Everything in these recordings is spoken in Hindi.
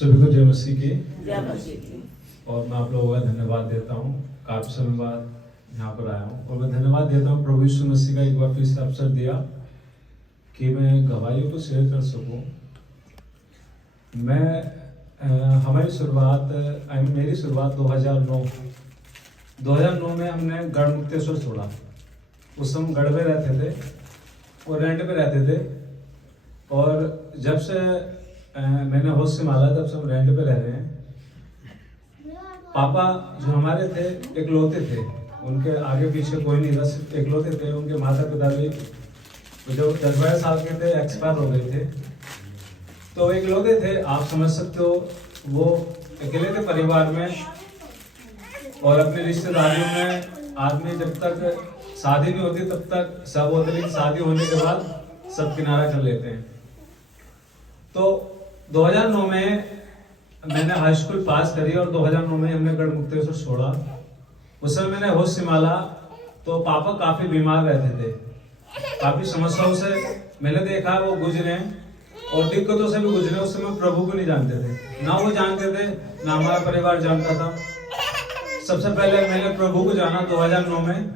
सभी को जय मसीह की। जय मसीह की। और मैं आप लोगों का धन्यवाद देता हूँ, काफी समय बाद यहाँ पर आया हूँ। और मैं धन्यवाद देता हूँ प्रभु यीशु मसीह का एक बार फिर से अवसर दिया कि मैं गवाहियों को शेयर कर सकूँ। हमारी शुरुआत मेरी शुरुआत 2009 में हमने गढ़मुक्तेश्वर छोड़ा। उस समय गढ़ में रहते थे और रेंट पे रहते थे। और जब से मैंने होश संभाला तब से हम रेंट पे रह रहे हैं। पापा जो हमारे थे इकलौते थे, उनके आगे पीछे कोई नहीं था, सिर्फ इकलौते थे। उनके माता पिता भी जो 10-12 साल के थे एक्सपायर हो गए थे, तो इकलौते थे। आप समझ सकते हो, वो अकेले थे परिवार में। और अपने रिश्तेदारियों में आदमी जब तक शादी नहीं होती तब तक सब होते, लेकिन शादी होने के बाद सब किनारा कर लेते हैं। तो 2009 में मैंने हाई स्कूल पास करी और 2009 में हमने गढ़मुक्तेश्वर छोड़ा। उस समय मैंने होश संभाला तो पापा काफी बीमार रहते थे, काफी समस्याओं से मैंने देखा वो गुजरे और दिक्कतों से भी गुजरे। उस समय प्रभु को नहीं जानते थे, ना वो जानते थे ना हमारा परिवार जानता था। सबसे पहले मैंने प्रभु को जाना 2009 में।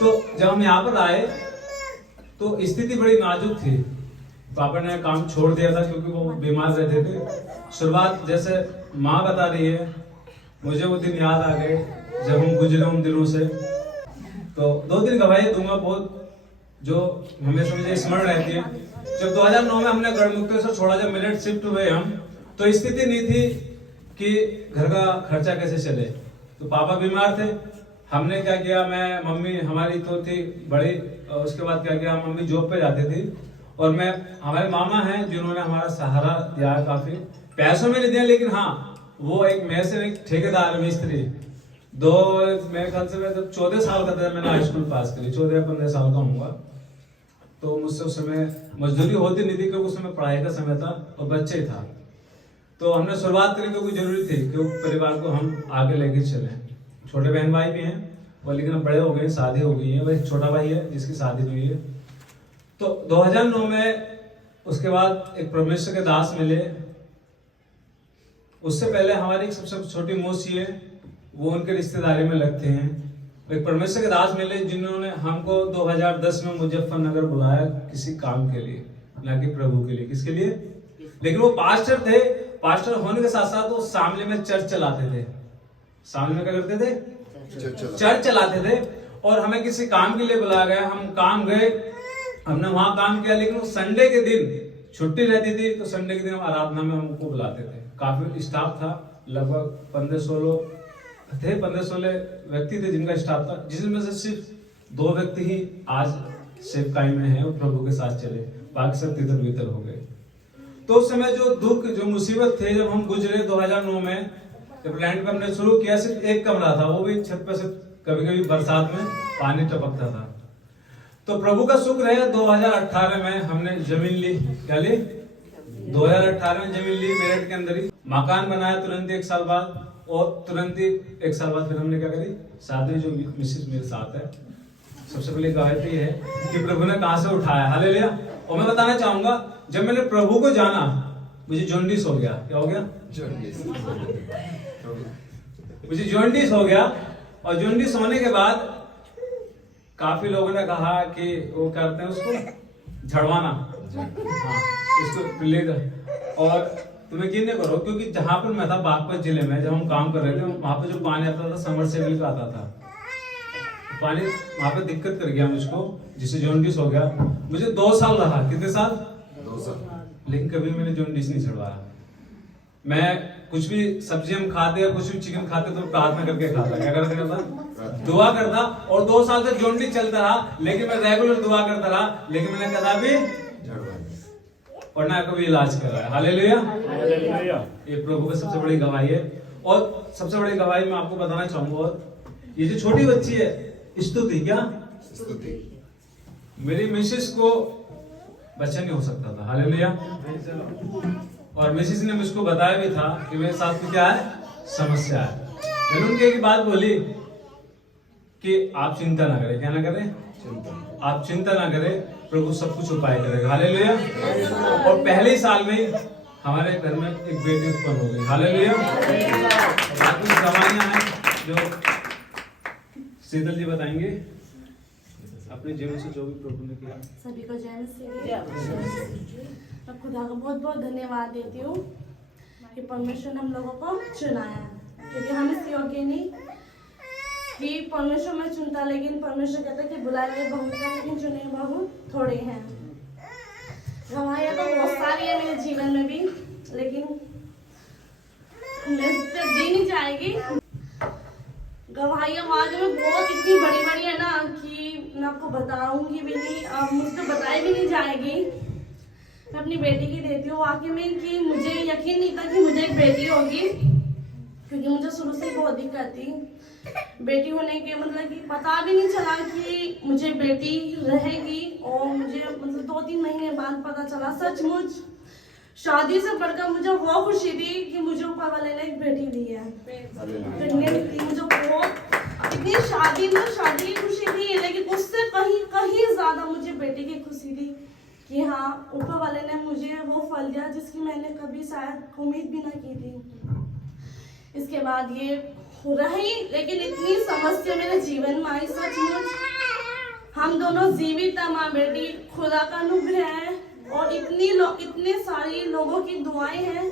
तो जब हम यहाँ पर आए तो स्थिति बड़ी नाजुक थी। पापा ने काम छोड़ दिया था क्योंकि वो बीमार रहते थे। शुरुआत जैसे माँ बता रही है, मुझे वो दिन याद आ गए जब हम गुजरे उन दिनों से। तो 2-3 गवाही दूंगा बहुत, जो हमेशा मुझे स्मरण रहती है। जब 2009 में हमने गढ़मुक्तेश्वर छोड़ा, जब मिलेट शिफ्ट हुए हम, तो स्थिति नहीं थी कि घर का खर्चा कैसे चले। तो पापा बीमार थे, हमने क्या किया, मैं मम्मी हमारी तो थी बड़ी, उसके बाद क्या किया, मम्मी जॉब पे जाती थी और मैं, हमारे मामा हैं जिन्होंने हमारा सहारा दिया, काफी पैसों में नहीं दिया, लेकिन हाँ वो एक मैं से एक ठेकेदार मिस्त्री। मेरे ख्याल से मैं जब 14 साल का था मैंने हाई स्कूल पास करी, 14-15 साल का होऊंगा। तो मुझसे उस समय मजदूरी होती नहीं थी क्योंकि उस समय पढ़ाई का समय था और बच्चे ही था। तो हमने शुरुआत करी क्योंकि जरूरी थी कि परिवार को हम आगे लेके चलें। छोटे बहन भाई भी हैं और लेकिन अब बड़े हो गए, शादी हो गई है। वही छोटा भाई है जिसकी शादी हुई है। तो 2009 में उसके बाद एक परमेश्वर के दास मिले। उससे पहले हमारी एक सबसे छोटी मौसी है, वो उनके रिश्तेदारी में लगते हैं। एक परमेश्वर के दास मिले जिन्होंने हमको 2010 में मुजफ्फरनगर बुलाया किसी काम के लिए, ना कि प्रभु के लिए। किसके लिए? लेकिन वो पास्टर थे। पास्टर होने के साथ साथ वो सामने में चर्च चलाते थे। सामने में क्या करते थे? चर्च चलाते थे। और हमें किसी काम के लिए बुलाया गया, हम काम गए, हमने वहां काम किया। लेकिन वो संडे के दिन छुट्टी रहती थी, तो संडे के दिन हम आराधना में हमको बुलाते थे। काफी स्टाफ था, लगभग 15-16 थे, 15-16 व्यक्ति थे जिनका स्टाफ था, जिसमें से सिर्फ 2 व्यक्ति ही आज सेवकाई में है और प्रभु के साथ चले, बाकी सब तितर बितर हो गए। तो उस समय जो दुख, जो मुसीबत थे, जब हम गुजरे 2009 में, जब लैंड पे हमने शुरू किया, सिर्फ एक कमरा था, वो भी छत पे से कभी कभी बरसात में पानी टपकता था। तो प्रभु का शुक्र है 2018 में हमने जमीन ली। क्या ली? 2018 में जमीन ली, मेरठ के अंदर ही मकान बनाया तुरंत 1 साल बाद। और तुरंत ही 1 साल बाद फिर हमने क्या करी, शादी, जो मिसेस मेरे साथ है। सबसे पहले गवाही है कि प्रभु ने कहां से उठाया। हालेलुया। और मैं बताना चाहूंगा, जब मैंने प्रभु को जाना, मुझे जॉन्डिस हो गया। क्या हो गया? मुझे जॉन्डिस हो गया। और जॉन्डिस होने के बाद काफी लोगों ने कहा कि वो करते हैं उसको झड़वाना, हाँ, इसको प्लेगा। और तुम यकीन नहीं करो, क्योंकि जहां पर मैं था बागपत जिले में, जब हम काम कर रहे थे, वहां पे जो पानी आता था समरसेबल का आता था। पानी वहां पे दिक्कत कर गया मुझको, जिससे जॉन्डिस हो गया। मुझे 2 साल रहा। कितने साल? 2 साल। लेकिन कभी मैंने जॉन्डिस नहीं छुड़वाया। मैं कुछ भी सब्जी हम खाते या कुछ भी चिकन खाते तो प्रार्थना करके खाता। क्या करता? दुआ करता। और 2 साल से जॉन्डिस चलता रहा, लेकिन मैं रेगुलर दुआ करता रहा, लेकिन मैंने कदापि और ना कभी इलाज कराया। हालेलुया। ये प्रभु की सबसे बड़ी गवाही है। और सबसे बड़ी गवाही मैं आपको बताना चाहूंगा, ये जो छोटी बच्ची है स्तुति, क्या स्तुति, मेरी मिसेस को बच्चा नहीं हो सकता था। हालेलुया। और मिसेस ने मुझको बताया भी था कि मेरे साथ में क्या है, समस्या है। मैंने उनके एक बात बोली कि आप चिंता ना करें। क्या ना करें? आप चिंता ना करें, प्रभु सब कुछ उपाय करेगा। हालेलुया। और पहले ही साल में हमारे घर में एक बेटी उत्पन्न हो गई। हालेलुया। बाकी दवाइयाँ हैं जो शीतल जी बताएंगे अपने जीवन से जो भी प्रभु ने किया। सभी को जय मसीह। मैं खुदा का बहुत बहुत धन्यवाद देती हूँ कि परमेश्वर ने हम लोगों को चुनाया, क्योंकि हम इस योग्य नहीं कि परमेश्वर में चुनता, लेकिन परमेश्वर कहता है कि बुलाए हुए बहुत हैं लेकिन चुने बहुत थोड़े हैं। गवाहियाँ तो बहुत सारी है मेरे जीवन में भी, लेकिन मैं दी नहीं जाएगी। गवाहियाँ आगे में बहुत इतनी बड़ी बड़ी है ना कि मैं आपको बताऊंगी भी नहीं, अब मुझसे बताई भी नहीं जाएगी। मैं अपनी बेटी की देती हूँ वाकई में कि मुझे यकीन नहीं था कि मुझे एक बेटी होगी, क्योंकि मुझे शुरू से बहुत दिक्कत थी बेटी होने के, मतलब कि पता भी नहीं चला कि मुझे बेटी रहेगी। और मुझे मतलब 2-3 महीने बाद पता चला। सचमुच शादी से बढ़कर मुझे वो खुशी थी कि मुझे ऊपर वाले ने एक बेटी दी है, प्रेग्नेंट थी। मुझे बहुत इतनी शादी की खुशी थी, लेकिन उससे कहीं ज्यादा मुझे बेटी की खुशी थी कि हाँ ऊपर वाले ने मुझे वो फल दिया जिसकी मैंने कभी शायद उम्मीद भी ना की थी। इसके बाद ये रही, लेकिन इतनी समस्या मेरे जीवन में आई। सचमुच हम दोनों जीवित है, माँ बेटी, खुदा का अनुग्रह है और इतने सारी लोगों की दुआएं हैं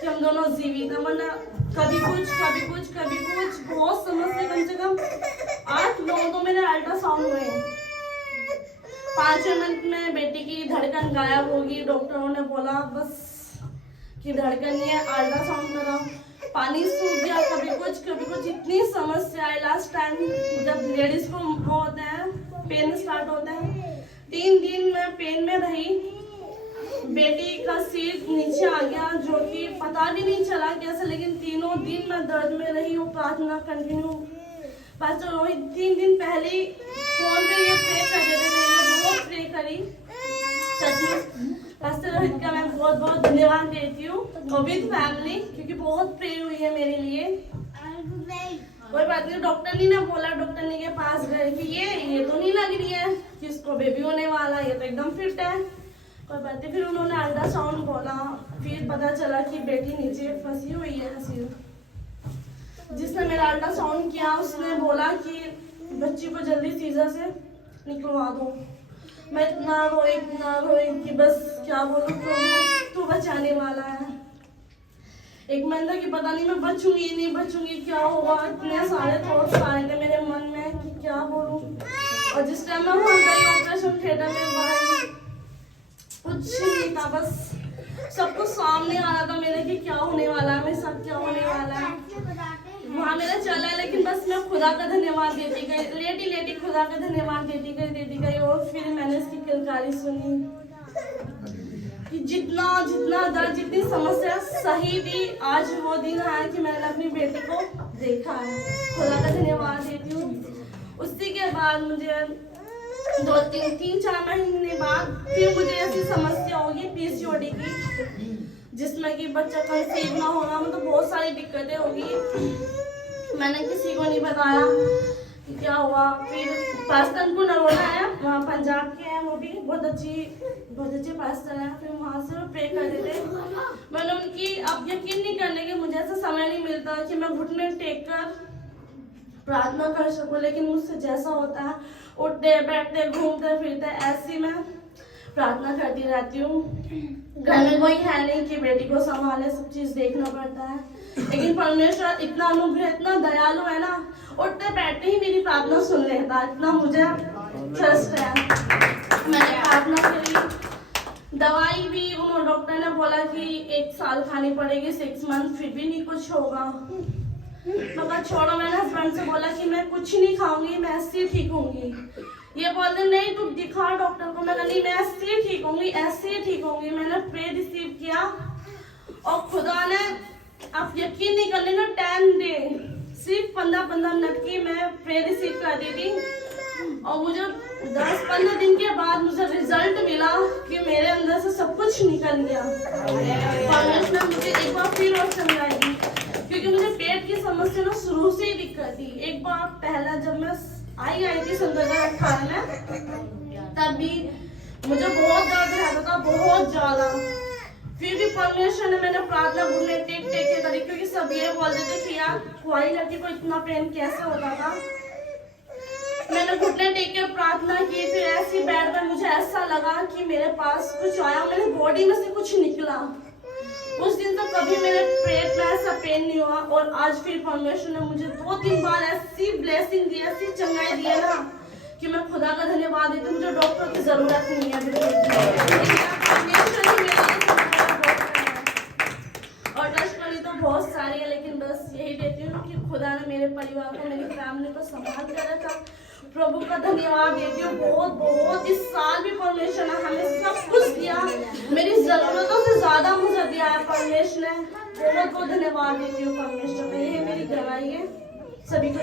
कि हम दोनों जीवित है। वरना कभी कुछ बहुत समस्या। कम से कम 8 लोगों को मेरे अल्ट्रासाउंड हुए, 5 मिनट में बेटी की धड़कन गायब होगी। डॉक्टरों ने बोला बस कि धड़कन ही है, अल्ट्रासाउंड कराओ। पानी सूख गया, कभी कुछ इतनी समस्या है। लास्ट टाइम जब लेडीज को होता है पेन स्टार्ट होता है, 3 दिन मैं पेन में रही। बेटी का सिर नीचे आ गया, जो कि पता भी नहीं चला कैसे, लेकिन 3 दिन मैं दर्द में रही हूँ। प्रार्थना कंटिन्यू पास्टर रोहित 3 दिन पहले फोन पे ये प्रे कर देते थे, मैं बहुत प्रे करी। सचमुच पास्टर रोहित का मैं बहुत बहुत धन्यवाद देती हूँ विद फैमिली, क्योंकि बहुत प्रे हुई है मेरे लिए। कोई बात नहीं, डॉक्टर ने बोला, डॉक्टर ने के पास गए कि ये तो नहीं लग रही है कि इसको बेबी होने वाला, ये तो एकदम फिट है। कोई बात नहीं, फिर उन्होंने अल्ट्रासाउंड बोला, फिर पता चला कि बेटी नीचे फंसी हुई है हसीर। जिसने मेरा अल्ट्रासाउंड किया उसने बोला कि बच्ची को जल्दी सीजर से निकलवा दो। मैं इतना रोई कि बस क्या बोलूं, तो बचाने वाला है। एक महीना की पता नहीं मैं बचूंगी नहीं बचूंगी, क्या होगा। इतने सारे थॉट्स आए थे मेरे मन में कि क्या बोलूं। और जिस टाइम मैं वहां गई ऑपरेशन थिएटर में, भाई कुछ नहीं था, बस सब कुछ सामने आ रहा था मेरे कि क्या होने वाला है, मेरे साथ क्या होने वाला है। वहाँ मेरा चला, लेकिन बस मैं खुदा का धन्यवाद देती गई, लेटी खुदा का धन्यवाद देती गई। और फिर मैंने इसकी किलकारी सुनी कि जितना दर्द, जितनी समस्या सही थी, आज वो दिन आया कि मैंने अपनी बेटी को देखा है। खुदा का धन्यवाद देती हूँ। उसी के बाद मुझे 3-4 महीने बाद फिर मुझे ऐसी समस्या होगी पीसीओडी की, जिसमें कि बच्चा कंसीव ना होना, मतलब बहुत सारी दिक्कतें होगी। मैंने किसी को नहीं बताया कि क्या हुआ। फिर पास्टर को नरोला है, वहाँ पंजाब के हैं, वो भी बहुत अच्छे पास्टर हैं। फिर वहाँ से वो प्रे करते थे। मैंने उनकी, अब यकीन नहीं करने के मुझे ऐसा समय नहीं मिलता कि मैं घुटने टेक कर प्रार्थना कर सकूं, लेकिन मुझसे जैसा होता है उठते बैठते घूमते फिरते ऐसी मैं प्रार्थना करती रहती हूँ। घर में कोई है नहीं कि बेटी को संभाले, सब चीज देखना पड़ता है। लेकिन परमेश्वर इतना अनुग्रह, इतना दयालु है ना, उठते बैठते ही मेरी प्रार्थना सुन लेता है। इतना मुझे ट्रस्ट है। मैंने प्रार्थना करी, दवाई भी उन्होंने, डॉक्टर ने बोला कि 1 साल खानी पड़ेगी, 6 मंथ, फिर भी नहीं कुछ होगा। मैं कहा छोड़ो। मैंने हस्बैंड से बोला कि मैं कुछ नहीं खाऊंगी, मैं ऐसे ही ठीक होंगी। ये बोलते नहीं तू दिखा डॉक्टर को। मैं कहा नहीं, मैं ऐसे ही ठीक होंगी, ऐसे ही ठीक होंगी। मैंने प्रे रिसीव किया और खुदा ने, आप यकीन नहीं कर लेना, 10 डे सिर्फ 15-15 मिनट की मैं प्रे रिसीव कर दी थी। और मुझे 10-15 दिन के बाद मुझे रिजल्ट मिला कि मेरे अंदर से सब कुछ निकल गया। परमेश्वर मुझे एक बार फिर और समझाएगी, क्योंकि मुझे पेट की समस्या ना शुरू से ही दिक्कत थी। एक बार पहला जब मैं आई थी 2018 में, तब भी मुझे बहुत दर्द रहता था, बहुत ज्यादा। फिर भी परमेश्वर ने, मैंने प्रार्थना घुटने टेक के करी, क्योंकि सब ये बोल देते कि यार कुआरी लड़की को इतना पेन कैसे होता था। मैंने घुटने टेक के प्रार्थना की, फिर ऐसी बेड पर मुझे ऐसा लगा कि मेरे पास कुछ आया, मेरे बॉडी में से कुछ निकला। उस दिन तो कभी मेरे पेट में ऐसा पेन नहीं हुआ। और आज फिर परमेश्वर ने मुझे 2-3 बार ऐसी ब्लेसिंग दी, ऐसी चंगाई दी है ना कि मैं खुदा का धन्यवाद देती हूँ। मुझे डॉक्टर की जरूरत नहीं है अभी परमेश्वर ही मेरे लिए सब कुछ बहुत है। और दुश्मनी तो बहुत सारी है, लेकिन बस यही देती हूँ कि खुदा ने मेरे परिवार को, मेरी फैमिली को संभाल कर रखा। प्रभु का धन्यवाद देती हूँ बहुत बहुत। इस साल भी परमेश्वर ने हमें सब कुछ दिया, मेरी जरूरतों से ज्यादा मुझे दिया है परमेश्वर ने। बहुत बहुत धन्यवाद देती हूँ परमेश्वर का। ये मेरी गवाही है। सभी को